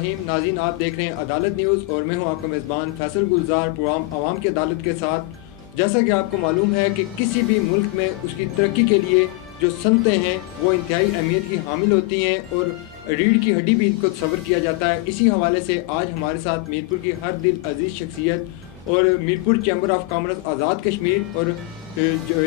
الرحیم ناظرین، آپ دیکھ رہے ہیں عدالت نیوز اور میں ہوں آپ کا میزبان فیصل گلزار، پروگرام عوام کی عدالت کے ساتھ۔ جیسا کہ آپ کو معلوم ہے کہ کسی بھی ملک میں اس کی ترقی کے لیے جو صنعتیں ہیں وہ انتہائی اہمیت کی حامل ہوتی ہیں اور ریڑھ کی ہڈی بھی ان کو تصور کیا جاتا ہے۔ اسی حوالے سے آج ہمارے ساتھ میرپور کی ہر دل عزیز شخصیت اور Mirpur chamber of commerce Azad Kashmir اور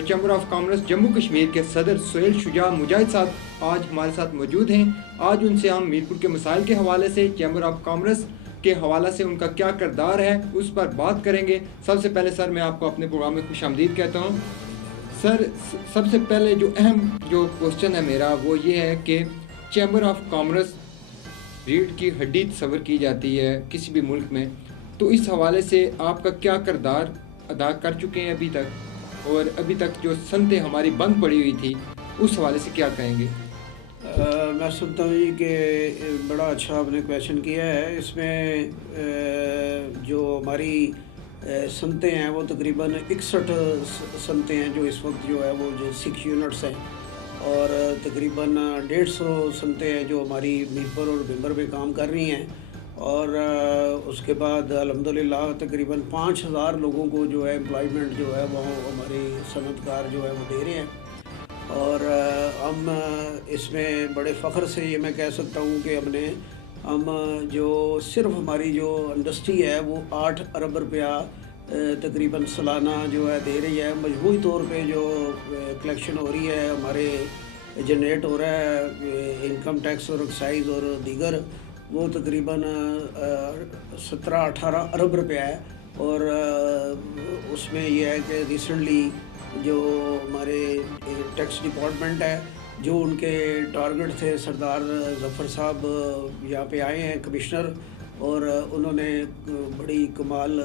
chamber of commerce Jammu Kashmir کے صدر سہیل شجاع مجاہد صاحب آج ہمارے ساتھ موجود ہیں۔ آج ان سے ہم میرپور کے مسائل کے حوالے سے، چیمبر آف کامرس کے حوالے سے ان کا کیا کردار ہے اس پر بات کریں گے۔ سب سے پہلے سر میں آپ کو اپنے پروگرام میں خوش آمدید کہتا ہوں۔ سر سب سے پہلے جو اہم کوسچن ہے میرا وہ یہ ہے کہ چیمبر آف کامرس ریڑھ کی ہڈی تصور کی جاتی ہے کسی بھی ملک میں، تو اس حوالے سے آپ کا کیا کردار ادا کر چکے ہیں ابھی تک، اور ابھی تک جو صنعتیں ہماری بند پڑی ہوئی تھی اس حوالے سے کیا کہیں گے؟ میں سمجھتا ہوں کہ بڑا اچھا آپ نے کویشچن کیا ہے۔ اس میں جو ہماری صنعتیں ہیں وہ تقریباً 61 صنعتیں ہیں جو اس وقت جو ہے وہ 6 یونٹس ہیں، اور تقریباً 150 صنعتیں ہیں جو ہماری میرپور اور بھمبر میں کام کر رہی ہیں، اور اس کے بعد الحمدللہ تقریباً 5000 لوگوں کو جو ہے امپلائمنٹ جو ہے وہ ہمارے صنعت کار جو ہے وہ دے رہے ہیں۔ اور ہم اس میں بڑے فخر سے یہ میں کہہ سکتا ہوں کہ ہم جو صرف ہماری جو انڈسٹری ہے وہ 8 ارب روپیہ تقریباً سالانہ جو ہے دے رہی ہے۔ مجموعی طور پہ جو کلیکشن ہو رہی ہے، ہمارے جنریٹ ہو رہا ہے انکم ٹیکس اور ایکسائز اور دیگر، وہ تقریباً 17-18 ارب روپیہ ہے۔ اور اس میں یہ ہے کہ ریسنٹلی جو ہمارے ٹیکس ڈپارٹمنٹ ہے، جو ان کے ٹارگٹ تھے، سردار ظفر صاحب یہاں پہ آئے ہیں کمشنر، اور انہوں نے بڑی کمال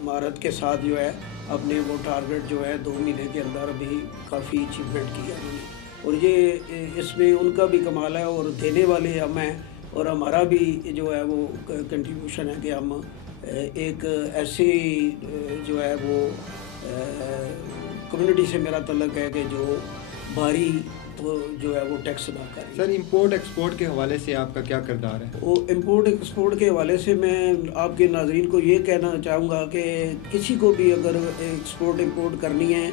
مہارت کے ساتھ جو ہے اپنے وہ ٹارگٹ جو ہے 2 مہینے کے اندر بھی کافی اچیومنٹ کی ہے انہوں نے، اور یہ اس میں ان کا بھی کمال ہے اور دینے والے ہم ہیں، اور ہمارا بھی جو ہے وہ کنٹریبیوشن ہے کہ ہم ایک ایسی جو ہے وہ کمیونٹی سے میرا تعلق ہے کہ جو بھاری تو جو ہے وہ ٹیکس ادا کر رہی ہے۔ سر امپورٹ ایکسپورٹ کے حوالے سے آپ کا کیا کردار ہے؟ وہ امپورٹ ایکسپورٹ کے حوالے سے میں آپ کے ناظرین کو یہ کہنا چاہوں گا کہ کسی کو بھی اگر ایکسپورٹ امپورٹ کرنی ہے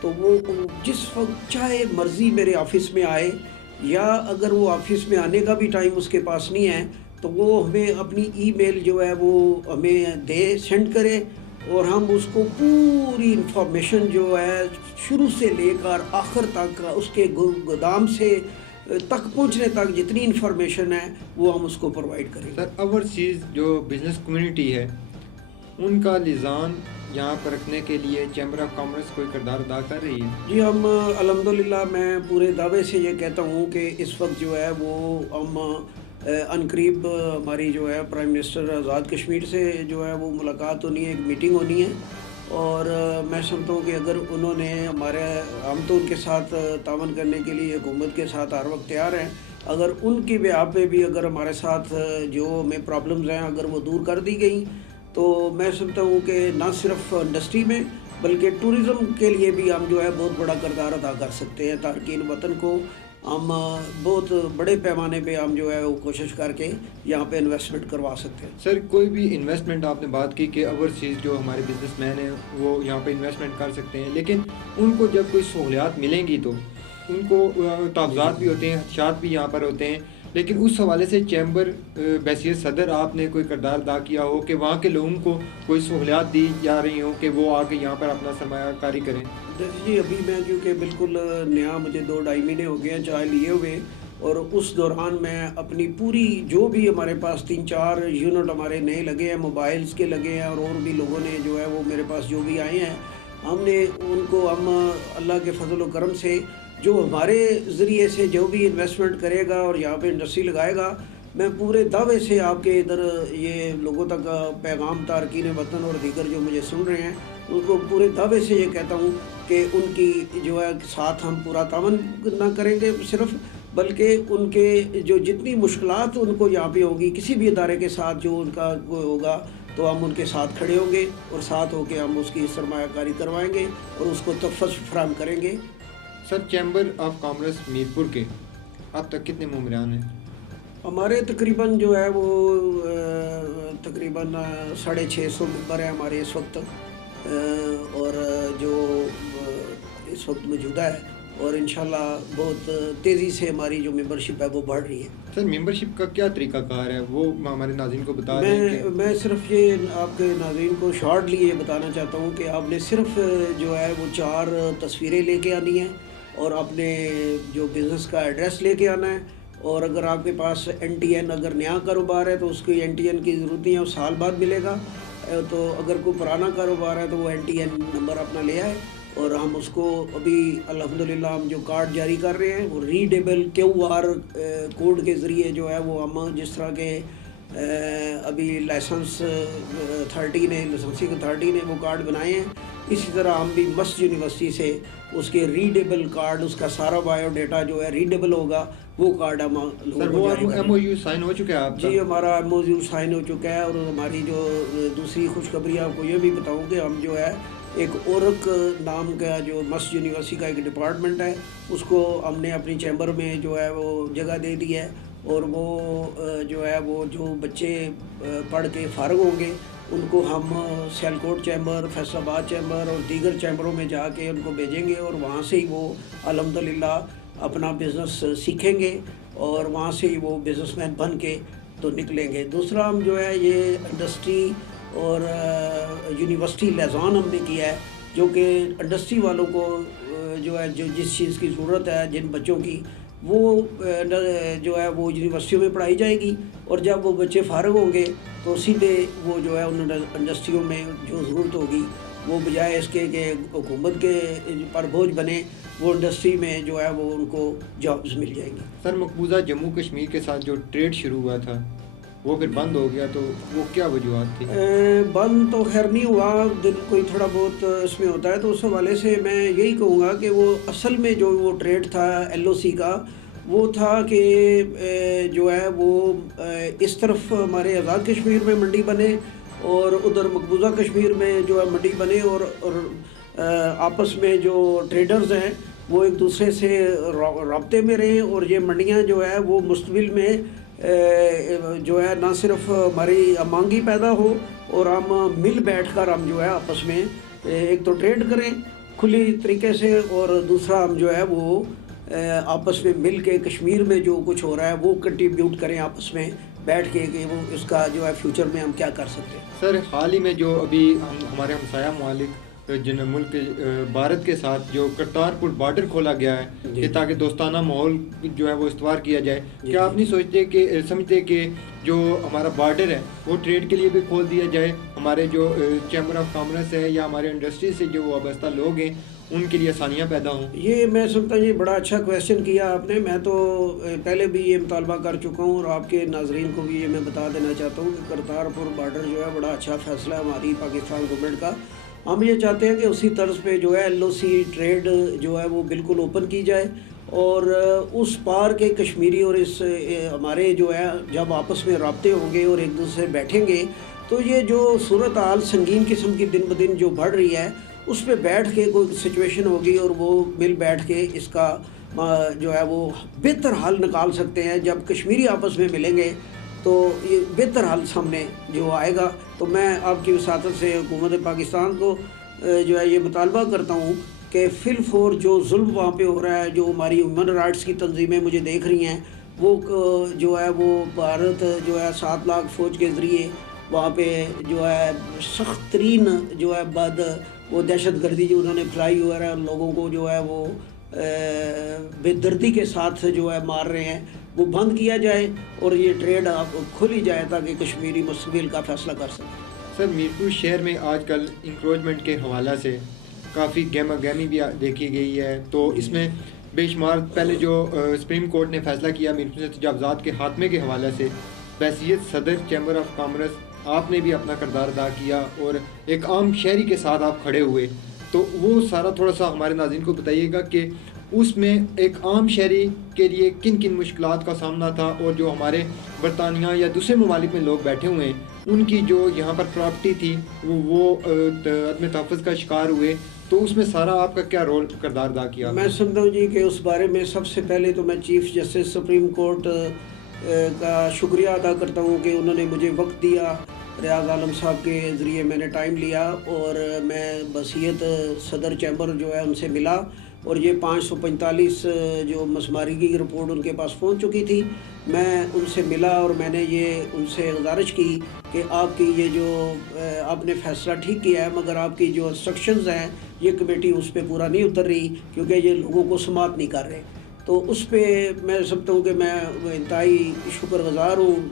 تو وہ جس وقت چاہے مرضی میرے آفس میں آئے، یا اگر وہ آفس میں آنے کا بھی ٹائم اس کے پاس نہیں ہے تو وہ ہمیں اپنی ای میل جو ہے وہ ہمیں سینڈ کرے، اور ہم اس کو پوری انفارمیشن جو ہے شروع سے لے کر آخر تک اس کے گودام سے تک پہنچنے تک جتنی انفارمیشن ہے وہ ہم اس کو پرووائڈ کریں۔ سر اوورسیز جو بزنس کمیونٹی ہے ان کا لسان یہاں پر رکھنے کے لیے چیمبر آف کامرس کوئی کردار ادا کر رہی ہے؟ جی، ہم الحمدللہ میں پورے دعوے سے یہ کہتا ہوں کہ اس وقت جو ہے وہ ہم عنقریب ہماری جو ہے پرائم منسٹر آزاد کشمیر سے جو ہے وہ ملاقات ہونی ہے، ایک میٹنگ ہونی ہے، اور میں سمجھتا ہوں کہ اگر انہوں نے ہم تو ان کے ساتھ تعاون کرنے کے لیے حکومت کے ساتھ ہر وقت تیار ہیں، اگر ان کی بیہاف پہ بھی اگر ہمارے ساتھ جو ہمیں پرابلمز ہیں اگر وہ دور کر دی گئیں تو میں سمجھتا ہوں کہ نہ صرف انڈسٹری میں بلکہ ٹورزم کے لیے بھی ہم جو ہے بہت بڑا کردار ادا کر سکتے ہیں۔ تارکین وطن کو ہم بہت بڑے پیمانے پہ ہم جو ہے وہ کوشش کر کے یہاں پہ انویسٹمنٹ کروا سکتے ہیں۔ سر کوئی بھی انویسٹمنٹ آپ نے بات کی کہ اوورسیز جو ہمارے بزنس مین ہیں وہ یہاں پہ انویسٹمنٹ کر سکتے ہیں، لیکن ان کو جب کوئی سہولیات ملیں گی تو ان کو تحفظات بھی ہوتے ہیں، خدشات بھی یہاں پر ہوتے ہیں، لیکن اس حوالے سے چیمبر بحیثیت صدر آپ نے کوئی کردار ادا کیا ہو کہ وہاں کے لوگوں کو کوئی سہولیات دی جا رہی ہوں کہ وہ آ کے یہاں پر اپنا سرمایہ کاری کریں؟ جی، ابھی میں کیونکہ بالکل نیا، مجھے 2-2.5 مہینے ہو گئے ہیں چائے لیے ہوئے، اور اس دوران میں اپنی پوری جو بھی ہمارے پاس 3-4 یونٹ ہمارے نئے لگے ہیں، موبائلز کے لگے ہیں، اور بھی لوگوں نے جو ہے وہ میرے پاس جو بھی آئے ہیں، ہم نے ان کو اللہ کے فضل و کرم سے جو ہمارے ذریعے سے جو بھی انویسٹمنٹ کرے گا اور یہاں پہ انڈسٹری لگائے گا، میں پورے دعوے سے آپ کے ادھر یہ لوگوں تک پیغام تارکین وطن اور دیگر جو مجھے سن رہے ہیں ان کو پورے دعوے سے یہ کہتا ہوں کہ ان کی جو ہے ساتھ ہم پورا تعاون نہ کریں گے صرف، بلکہ ان کے جو جتنی مشکلات ان کو یہاں پہ ہوگی کسی بھی ادارے کے ساتھ جو ان کا ہوگا تو ہم ان کے ساتھ کھڑے ہوں گے، اور ساتھ ہو کے ہم اس کی سرمایہ کاری کروائیں گے اور اس کو تحفظ فراہم کریں گے۔ سر چیمبر آف کامرس میرپور کے اب تک کتنے ممبران ہیں؟ ہمارے تقریباً جو ہے وہ تقریباً 650 ممبر ہیں ہمارے اس وقت، اور جو اس وقت موجودہ ہے، اور انشاءاللہ بہت تیزی سے ہماری جو ممبرشپ ہے وہ بڑھ رہی ہے۔ سر ممبرشپ کا کیا طریقہ کار ہے وہ ہمارے ناظرین کو بتا دیں کہ میں صرف یہ آپ کے ناظرین کو شارٹلی یہ بتانا چاہتا ہوں کہ آپ نے صرف جو ہے وہ 4 تصویریں لے کے آنی ہیں، اور اپنے جو بزنس کا ایڈریس لے کے آنا ہے، اور اگر آپ کے پاس NTN اگر نیا کاروبار ہے تو اس کی NTN کی ضرورت نہیں ہے، وہ سال بعد ملے گا، تو اگر کوئی پرانا کاروبار ہے تو وہ NTN نمبر اپنا لے آئے، اور ہم اس کو ابھی الحمدللہ ہم جو کارڈ جاری کر رہے ہیں وہ ریڈیبل QR کوڈ کے ذریعے جو ہے وہ ہم جس طرح کے ابھی لائسنس اتھارٹی نے لائسنسنگ اتھارٹی نے وہ کارڈ بنائے ہیں، اسی طرح ہم بھی مسٹ یونیورسٹی سے اس کے ریڈیبل کارڈ، اس کا سارا بایو ڈیٹا جو ہے ریڈیبل ہوگا، وہ کارڈ ہم سر وہ MOU سائن ہو چکا ہے آپ کا؟ جی ہمارا MOU سائن ہو چکا ہے، اور ہماری جو دوسری خوشخبری آپ کو یہ بھی بتاؤں کہ ہم جو ہے ایک اورک نام کا جو مسٹ یونیورسٹی کا ایک ڈپارٹمنٹ ہے، اس کو ہم نے اپنی چیمبر میں جو ہے وہ جگہ دے دی ہے، اور وہ جو ہے وہ جو بچے پڑھ کے فارغ ہوں گے ان کو ہم سیالکوٹ چیمبر، فیصل آباد چیمبر اور دیگر چیمبروں میں جا کے ان کو بھیجیں گے، اور وہاں سے ہی وہ الحمدللہ اپنا بزنس سیکھیں گے، اور وہاں سے ہی وہ بزنس مین بن کے تو نکلیں گے۔ دوسرا ہم جو ہے یہ انڈسٹری اور یونیورسٹی لیزان ہم نے کیا ہے، جو کہ انڈسٹری والوں کو جو ہے جو جس چیز کی ضرورت ہے جن بچوں کی، وہ جو ہے وہ یونیورسٹیوں میں پڑھائی جائے گی، اور جب وہ بچے فارغ ہوں گے تو سیدھے وہ جو ہے ان انڈسٹریوں میں جو ضرورت ہوگی، وہ بجائے اس کے کہ حکومت کے پر بوجھ بنے، وہ انڈسٹری میں جو ہے وہ ان کو جابز مل جائیں گی۔ سر مقبوضہ جموں کشمیر کے ساتھ جو ٹریڈ شروع ہوا تھا وہ پھر بند ہو گیا، تو وہ کیا وجوہات تھی؟ بند تو خیر نہیں ہوا، دن کوئی تھوڑا بہت اس میں ہوتا ہے، تو اس حوالے سے میں یہی کہوں گا کہ وہ اصل میں جو وہ ٹریڈ تھا LOC کا، وہ تھا کہ جو ہے وہ اس طرف ہمارے آزاد کشمیر میں منڈی بنے، اور ادھر مقبوضہ کشمیر میں جو ہے منڈی بنے، اور آپس میں جو ٹریڈرز ہیں وہ ایک دوسرے سے رابطے میں رہیں، اور یہ منڈیاں جو ہے وہ مستقبل میں جو ہے نہ صرف ہماری مانگی پیدا ہو، اور ہم مل بیٹھ کر ہم جو ہے آپس میں ایک تو ٹریڈ کریں کھلی طریقے سے، اور دوسرا ہم جو ہے وہ آپس میں مل کے کشمیر میں جو کچھ ہو رہا ہے وہ کنٹریبیوٹ کریں آپس میں بیٹھ کے، کہ وہ اس کا جو ہے فیوچر میں ہم کیا کر سکتے ہیں۔ سر حال ہی میں جو ابھی ہمارے ہمسایہ ممالک جن ملک بھارت کے ساتھ جو کرتارپور بارڈر کھولا گیا ہے کہ تاکہ دوستانہ ماحول جو ہے وہ استوار کیا جائے، کیا آپ نہیں سمجھتے کہ جو ہمارا بارڈر ہے وہ ٹریڈ کے لیے بھی کھول دیا جائے، ہمارے جو چیمبر آف کامرس ہے یا ہمارے انڈسٹری سے جو وابستہ لوگ ہیں ان کے لیے آسانیاں پیدا ہوں؟ یہ میں سمجھتا ہوں یہ بڑا اچھا کویسچن کیا آپ نے، میں تو پہلے بھی یہ مطالبہ کر چکا ہوں، اور آپ کے ناظرین کو بھی یہ میں بتا دینا چاہتا ہوں کہ کرتارپور بارڈر جو ہے بڑا اچھا فیصلہ ہے ہماری پاکستان گورنمنٹ کا۔ ہم یہ چاہتے ہیں کہ اسی طرز پہ جو ہے LOC ٹریڈ جو ہے وہ بالکل اوپن کی جائے، اور اس پار کے کشمیری اور اس ہمارے جو ہے جب آپس میں رابطے ہوں گے اور ایک دوسرے سے بیٹھیں گے، تو یہ جو صورتحال سنگین قسم کی دن بدن جو بڑھ رہی ہے اس پہ بیٹھ کے کوئی سچویشن ہوگی، اور وہ مل بیٹھ کے اس کا جو ہے وہ بہتر حل نکال سکتے ہیں۔ جب کشمیری آپس میں ملیں گے تو یہ بہتر حل سامنے جو آئے گا۔ تو میں آپ کی وساطت سے حکومت پاکستان کو جو ہے یہ مطالبہ کرتا ہوں کہ فی الفور جو ظلم وہاں پہ ہو رہا ہے، جو ہماری ہیومن رائٹس کی تنظیمیں مجھے دیکھ رہی ہیں، وہ جو ہے وہ بھارت جو ہے 7 لاکھ فوج کے ذریعے وہاں پہ جو ہے سخت ترین جو ہے وہ دہشت گردی جو انہوں نے پھیلائی ہوا ہے، لوگوں کو جو ہے وہ بے دردی کے ساتھ جو ہے مار رہے ہیں، وہ بند کیا جائے، اور یہ ٹریڈ کھلی جائے تاکہ کشمیری مستقبل کا فیصلہ کر سکیں۔ سر میرپور شہر میں آج کل انکروچمنٹ کے حوالہ سے کافی گہما گہمی بھی دیکھی گئی ہے، تو اس میں بے شمار پہلے جو سپریم کورٹ نے فیصلہ کیا میرپور سے تجاوزات کے خاتمے کے حوالے سے، بحیثیت صدر چیمبر آف کامرس آپ نے بھی اپنا کردار ادا کیا اور ایک عام شہری کے ساتھ آپ کھڑے ہوئے، تو وہ سارا تھوڑا سا ہمارے ناظرین کو بتائیے گا کہ اس میں ایک عام شہری کے لیے کن کن مشکلات کا سامنا تھا، اور جو ہمارے برطانیہ یا دوسرے ممالک میں لوگ بیٹھے ہوئے ہیں ان کی جو یہاں پر پراپرٹی تھی وہ عدم تحفظ کا شکار ہوئے، تو اس میں سارا آپ کا کیا رول کردار ادا کیا؟ میں سمجھتا ہوں جی کہ اس بارے میں سب سے پہلے تو میں چیف جسٹس سپریم کورٹ کا شکریہ ادا کرتا ہوں کہ انہوں نے مجھے وقت دیا. ریاض عالم صاحب کے ذریعے میں نے ٹائم لیا اور میں بصیت صدر چیمبر جو ہے ان سے ملا, اور یہ 545 جو مسماری کی رپورٹ ان کے پاس پہنچ چکی تھی. میں ان سے ملا اور میں نے یہ ان سے گزارش کی کہ آپ کی یہ جو آپ نے فیصلہ ٹھیک کیا ہے, مگر آپ کی جو انسٹرکشنز ہیں یہ کمیٹی اس پہ پورا نہیں اتر رہی کیونکہ یہ لوگوں کو سماعت نہیں کر رہے. تو اس پہ میں سمجھتا ہوں کہ میں انتہائی شکر گزار ہوں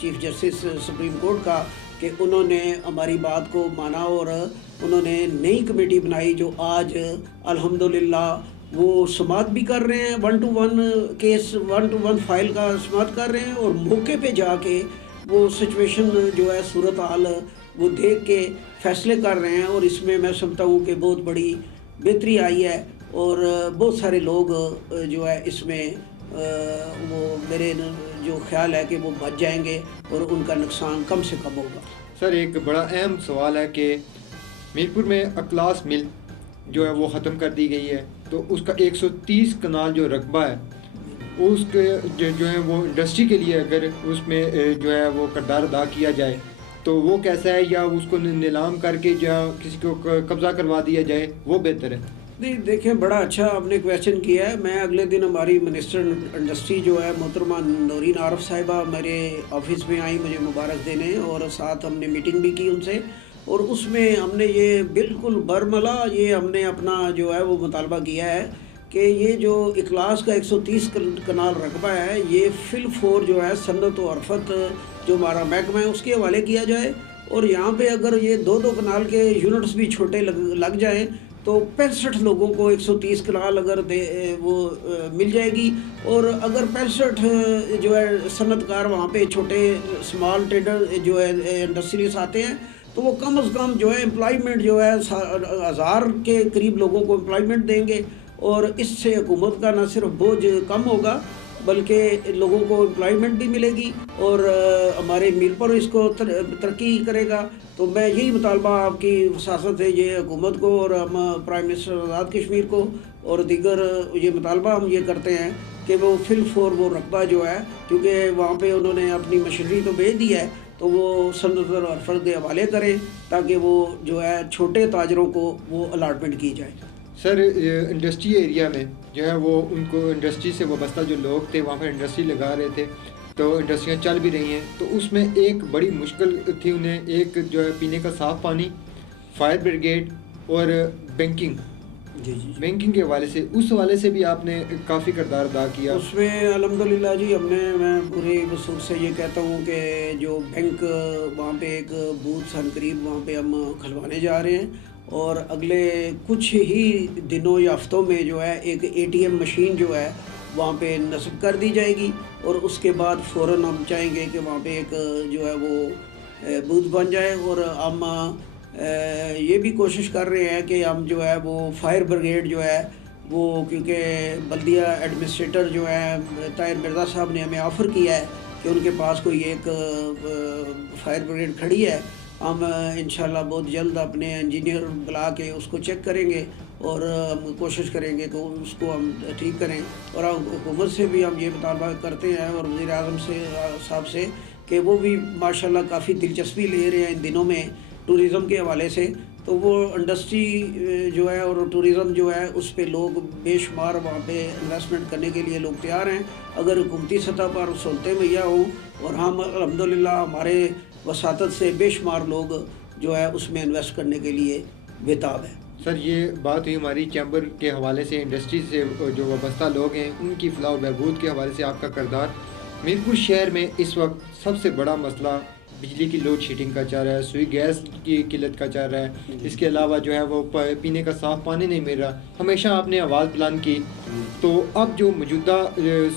چیف جسٹس سپریم کورٹ کا کہ انہوں نے ہماری بات کو مانا اور انہوں نے نئی کمیٹی بنائی جو آج الحمدللہ وہ سماعت بھی کر رہے ہیں, 1 to 1 کیس 1 to 1 فائل کا سماعت کر رہے ہیں, اور موقع پہ جا کے وہ سچویشن جو ہے صورتحال وہ دیکھ کے فیصلے کر رہے ہیں. اور اس میں سمجھتا ہوں کہ بہت بڑی بہتری آئی ہے اور بہت سارے لوگ جو ہے اس میں وہ میرے جو خیال ہے کہ وہ بچ جائیں گے اور ان کا نقصان کم سے کم ہوگا. سر ایک بڑا اہم سوال ہے کہ میرپور میں اکلاس مل جو ہے وہ ختم کر دی گئی ہے, تو اس کا 130 کنال جو رقبہ ہے اس کے جو ہے وہ انڈسٹری کے لیے اگر اس میں جو ہے وہ کردار ادا کیا جائے تو وہ کیسا ہے, یا اس کو نیلام کر کے یا کسی کو قبضہ کروا دیا جائے وہ بہتر ہے؟ نہیں دیکھیں, بڑا اچھا آپ نے کویشچن کیا ہے. میں اگلے دن ہماری منسٹر انڈسٹری جو ہے محترمہ نورین عارف صاحبہ میرے آفس میں آئی مجھے مبارک دینے, اور ساتھ ہم نے میٹنگ بھی کی ان سے, اور اس میں ہم نے یہ بالکل برملا یہ ہم نے اپنا جو ہے وہ مطالبہ کیا ہے کہ یہ جو اکلاس کا 130 کنال رقبہ ہے یہ فل فور جو ہے صنعت و عرفت جو ہمارا محکمہ ہے اس کے حوالے کیا جائے, اور یہاں پہ اگر یہ 2 کنال کے یونٹس بھی چھوٹے لگ جائیں تو 65 لوگوں کو 130 کنال اگر وہ مل جائے گی. اور اگر 65 جو ہے صنعت کار وہاں پہ چھوٹے اسمال ٹریڈر جو ہے انڈسٹریز آتے ہیں تو وہ کم از کم جو ہے امپلائمنٹ جو ہے 1000 کے قریب لوگوں کو امپلائمنٹ دیں گے, اور اس سے حکومت کا نہ صرف بوجھ کم ہوگا بلکہ لوگوں کو امپلائمنٹ بھی ملے گی اور ہمارے میرپور اس کو ترقی کرے گا. تو میں یہی مطالبہ آپ کی وساطت ہے یہ حکومت کو اور ہم پرائم منسٹر آزاد کشمیر کو اور دیگر یہ مطالبہ ہم یہ کرتے ہیں کہ وہ فل فور وہ رقبہ جو ہے, کیونکہ وہاں پہ انہوں نے اپنی مشینری تو بھیج دی ہے, تو وہ صنعت اور فرد کے حوالے کریں تاکہ وہ جو ہے چھوٹے تاجروں کو وہ الاٹمنٹ کی جائے. سر انڈسٹری ایریا میں جو ہے وہ ان کو انڈسٹری سے وابستہ جو لوگ تھے وہاں پر انڈسٹری لگا رہے تھے تو انڈسٹریاں چل بھی رہی ہیں, تو اس میں ایک بڑی مشکل تھی انہیں, ایک جو ہے پینے کا صاف پانی, فائر بریگیڈ اور بینکنگ. بینکنگ کے حوالے سے اس حوالے سے بھی آپ نے کافی کردار ادا کیا. اس میں الحمدللہ جی میں پوری وصول سے یہ کہتا ہوں کہ جو بینک وہاں پہ ایک بوتھ سن قریب وہاں پہ ہم کھلوانے جا رہے ہیں, اور اگلے کچھ ہی دنوں یا ہفتوں میں جو ہے ایک ATM مشین جو ہے وہاں پہ نصب کر دی جائے گی, اور اس کے بعد فوراً ہم چاہیں گے کہ وہاں پہ ایک جو ہے وہ بوتھ بن جائے. اور ہم یہ بھی کوشش کر رہے ہیں کہ ہم جو ہے وہ فائر بریگیڈ جو ہے وہ, کیونکہ بلدیہ ایڈمنسٹریٹر جو ہے طاہر مرزا صاحب نے ہمیں آفر کیا ہے کہ ان کے پاس کوئی ایک فائر بریگیڈ کھڑی ہے, ہم انشاءاللہ بہت جلد اپنے انجینئر بلا کے اس کو چیک کریں گے اور ہم کوشش کریں گے کہ اس کو ہم ٹھیک کریں. اور حکومت سے بھی ہم یہ مطالبہ کرتے ہیں اور وزیر اعظم صاحب سے کہ وہ بھی ماشاءاللہ کافی دلچسپی لے رہے ہیں ان دنوں میں ٹورزم کے حوالے سے, تو وہ انڈسٹری جو ہے اور ٹورزم جو ہے اس پہ لوگ بے شمار وہاں پہ انویسٹمنٹ کرنے کے لیے لوگ تیار ہیں اگر حکومتی سطح پر سہولتیں مہیا ہوں, اور ہم الحمدللہ ہمارے وساطت سے بے شمار لوگ جو ہے اس میں انویسٹ کرنے کے لیے بےتاب ہیں. سر یہ بات ہوئی ہماری چیمبر کے حوالے سے, انڈسٹری سے جو وابستہ لوگ ہیں ان کی فلاح و بہبود کے حوالے سے آپ کا کردار. میرپور شہر میں اس وقت سب سے بڑا مسئلہ بجلی کی لوڈ شیڈنگ کا چل رہا ہے, سوئی گیس کی قلت کا چل رہا ہے, اس کے علاوہ جو ہے وہ پینے کا صاف پانی نہیں مل رہا. ہمیشہ آپ نے آواز بلند کی, تو اب جو موجودہ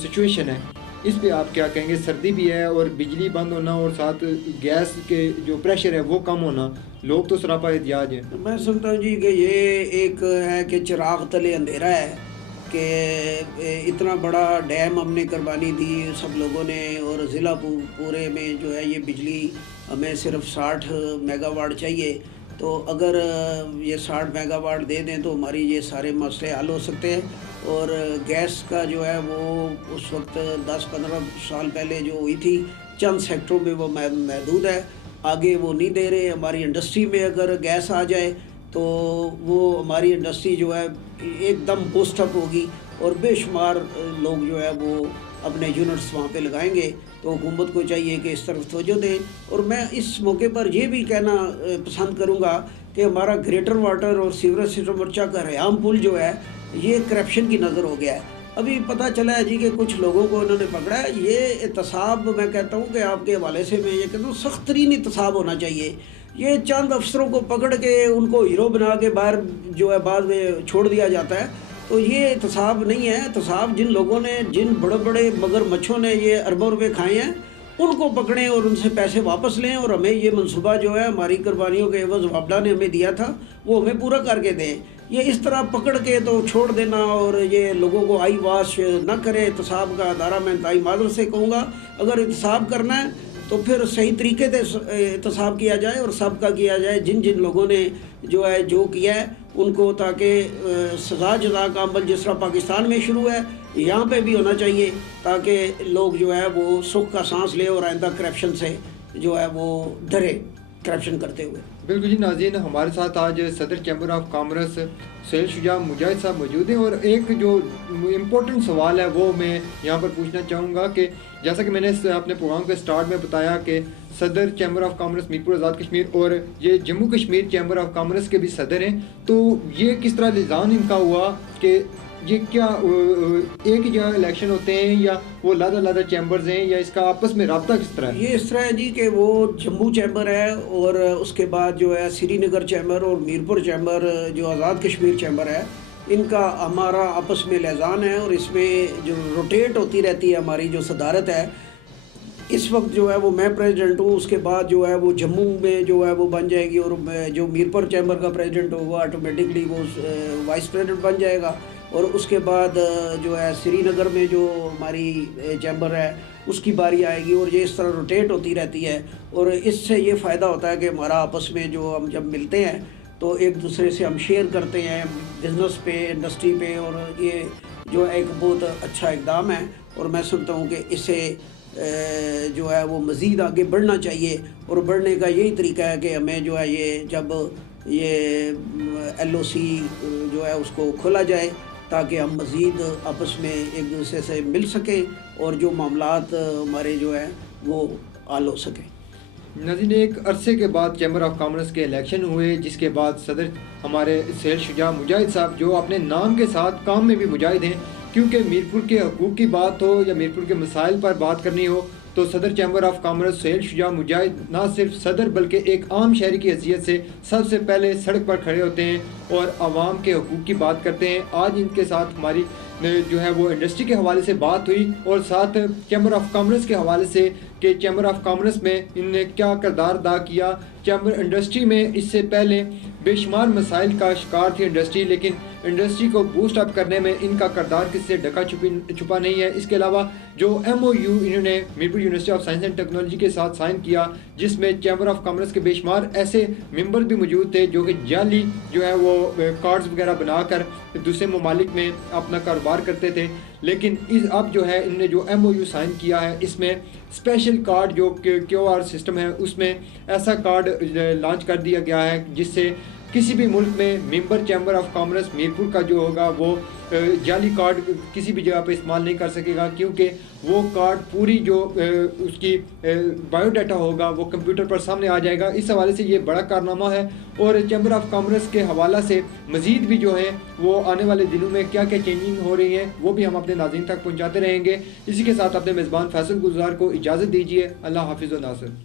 سچویشن ہے اس پہ آپ کیا کہیں گے؟ سردی بھی ہے اور بجلی بند ہونا اور ساتھ گیس کے جو پریشر ہے وہ کم ہونا, لوگ تو سراپا احتیاج ہیں. میں سمجھتا ہوں جی کہ یہ ایک ہے کہ چراغ تلے اندھیرا ہے کہ اتنا بڑا ڈیم ہم نے قربانی دی سب لوگوں نے, اور ضلع پورے میں جو ہے یہ بجلی ہمیں صرف 60 میگا واٹ چاہیے, تو اگر یہ 60 میگا واٹ دے دیں تو ہماری یہ سارے مسئلے حل ہو سکتے ہیں. اور گیس کا جو ہے وہ اس وقت 10-15 سال پہلے جو ہوئی تھی چند سیکٹروں میں وہ محدود ہے، آگے وہ نہیں دے رہے۔ ہماری انڈسٹری میں اگر گیس آ جائے تو وہ ہماری انڈسٹری جو ہے ایک دم بوسٹ اپ ہوگی اور بے شمار لوگ جو ہے وہ اپنے یونٹس وہاں پہ لگائیں گے۔ تو حکومت کو چاہیے کہ اس طرف توجہ دیں۔ اور میں اس موقع پر یہ بھی کہنا پسند کروں گا کہ ہمارا گریٹر واٹر اور سیوریج سسٹم مرچہ کا ریام پل جو ہے یہ کرپشن کی نظر ہو گیا ہے۔ ابھی پتہ چلا ہے جی کہ کچھ لوگوں کو انہوں نے پکڑا ہے۔ یہ احتساب میں کہتا ہوں کہ آپ کے حوالے سے میں یہ کہتا ہوں سخت ترین احتساب ہونا چاہیے۔ یہ چند افسروں کو پکڑ کے ان کو ہیرو بنا کے باہر جو ہے بعد میں چھوڑ دیا جاتا ہے، تو یہ احتساب نہیں ہے۔ احتساب جن لوگوں نے، جن بڑے بڑے مگر مچھوں نے یہ اربوں روپے کھائے ہیں ان کو پکڑیں اور ان سے پیسے واپس لیں، اور ہمیں یہ منصوبہ جو ہے ہماری قربانیوں کے عوض وابڈا نے ہمیں دیا تھا وہ ہمیں پورا کر کے دیں۔ یہ اس طرح پکڑ کے تو چھوڑ دینا اور یہ لوگوں کو آئی واش نہ کرے احتساب کا ادارہ، میں انتہائی معذرت سے کہوں گا اگر احتساب کرنا ہے تو پھر صحیح طریقے سے احتساب کیا جائے اور سابقہ کیا جائے جن جن لوگوں نے جو ہے جو کیا ہے ان کو، تاکہ سزا جزا کا عمل جس طرح پاکستان میں شروع ہے یہاں پہ بھی ہونا چاہیے، تاکہ لوگ جو ہے وہ سکھ کا سانس لے اور آئندہ کرپشن سے جو ہے وہ ڈرے کرپشن کرتے ہوئے۔ بالکل جی ناظرین، ہمارے ساتھ آج صدر چیمبر آف کامرس سہیل شجاع مجاہد صاحب موجود ہیں، اور ایک جو امپورٹنٹ سوال ہے وہ میں یہاں پر پوچھنا چاہوں گا کہ جیسا کہ میں نے اپنے پروگرام کے سٹارٹ میں بتایا کہ صدر chamber of commerce Mirpur Azad Kashmir اور یہ Jammu Kashmir chamber of commerce کے بھی صدر ہیں، تو یہ کس طرح لحاظ ان کا ہوا کہ یہ کیا ایک ہی جگہ الیکشن ہوتے ہیں یا وہ علیحدہ چیمبرز ہیں، یا اس کا آپس میں رابطہ کس طرح ہے؟ یہ اس طرح ہے جی کہ وہ جموں چیمبر ہے اور اس کے بعد جو ہے سری نگر چیمبر اور میرپور چیمبر جو آزاد کشمیر چیمبر ہے، ان کا ہمارا آپس میں لحاظان ہے، اور اس میں جو روٹیٹ ہوتی رہتی ہے ہماری جو صدارت ہے۔ اس وقت جو ہے وہ میں پریزیڈنٹ ہوں، اس کے بعد جو ہے وہ جموں میں جو ہے وہ بن جائے گی، اور جو میرپور چیمبر کا پریزیڈنٹ ہوگا آٹومیٹکلی وہ وائس پریزیڈنٹ بن جائے گا، اور اس کے بعد جو ہے سری نگر میں جو ہماری چیمبر ہے اس کی باری آئے گی، اور یہ اس طرح روٹیٹ ہوتی رہتی ہے۔ اور اس سے یہ فائدہ ہوتا ہے کہ ہمارا آپس میں جو ہم جب ملتے ہیں تو ایک دوسرے سے ہم شیئر کرتے ہیں بزنس پہ، انڈسٹری پہ، اور یہ جو ہے ایک بہت اچھا اقدام ہے، اور میں سنتا ہوں کہ اسے جو ہے وہ مزید آگے بڑھنا چاہیے، اور بڑھنے کا یہی طریقہ ہے کہ ہمیں جو ہے یہ جب یہ LOC جو ہے اس کو کھولا جائے تاکہ ہم مزید آپس میں ایک دوسرے سے مل سکیں اور جو معاملات ہمارے جو ہے وہ حل ہو سکیں۔ ناظرین، ایک عرصے کے بعد چیمبر آف کامرس کے الیکشن ہوئے، جس کے بعد صدر ہمارے سہیل شجاع مجاہد صاحب جو اپنے نام کے ساتھ کام میں بھی مجاہد ہیں، کیونکہ میرپور کے حقوق کی بات ہو یا میرپور کے مسائل پر بات کرنی ہو تو صدر چیمبر آف کامرس سہیل شجاع مجاہد نہ صرف صدر بلکہ ایک عام شہری کی حیثیت سے سب سے پہلے سڑک پر کھڑے ہوتے ہیں اور عوام کے حقوق کی بات کرتے ہیں۔ آج ان کے ساتھ ہماری جو ہے وہ انڈسٹری کے حوالے سے بات ہوئی، اور ساتھ چیمبر آف کامرس کے حوالے سے کہ چیمبر آف کامرس میں ان نے کیا کردار ادا کیا۔ چیمبر انڈسٹری میں اس سے پہلے بے شمار مسائل کا شکار تھی انڈسٹری، لیکن انڈسٹری کو بوسٹ اپ کرنے میں ان کا کردار کس سے ڈھکا چھپا نہیں ہے۔ اس کے علاوہ جو MOU انہوں نے Mirpur university of science and technology کے ساتھ سائن کیا، جس میں چیمبر آف کامرس کے بے شمار ایسے ممبر بھی موجود تھے جو کہ جعلی جو ہے وہ کارڈز وغیرہ بنا کر دوسرے ممالک میں اپنا کاروبار کرتے تھے، لیکن اب جو ہے ان نے جو MOU سائن کیا ہے اس میں اسپیشل کارڈ جو QR سسٹم ہے اس میں ایسا کارڈ لانچ کر دیا گیا ہے جس سے کسی بھی ملک میں ممبر چیمبر آف کامرس میرپور کا جو ہوگا وہ جعلی کارڈ کسی بھی جگہ پہ استعمال نہیں کر سکے گا، کیونکہ وہ کارڈ پوری جو اس کی بایو ڈیٹا ہوگا وہ کمپیوٹر پر سامنے آ جائے گا۔ اس حوالے سے یہ بڑا کارنامہ ہے، اور چیمبر آف کامرس کے حوالہ سے مزید بھی جو ہیں وہ آنے والے دنوں میں کیا کیا چینجنگ ہو رہی ہیں وہ بھی ہم اپنے ناظرین تک پہنچاتے رہیں گے۔ اسی کے ساتھ اپنے میزبان فیصل گلزار کو اجازت دیجیے۔ اللہ حافظ و ناصر۔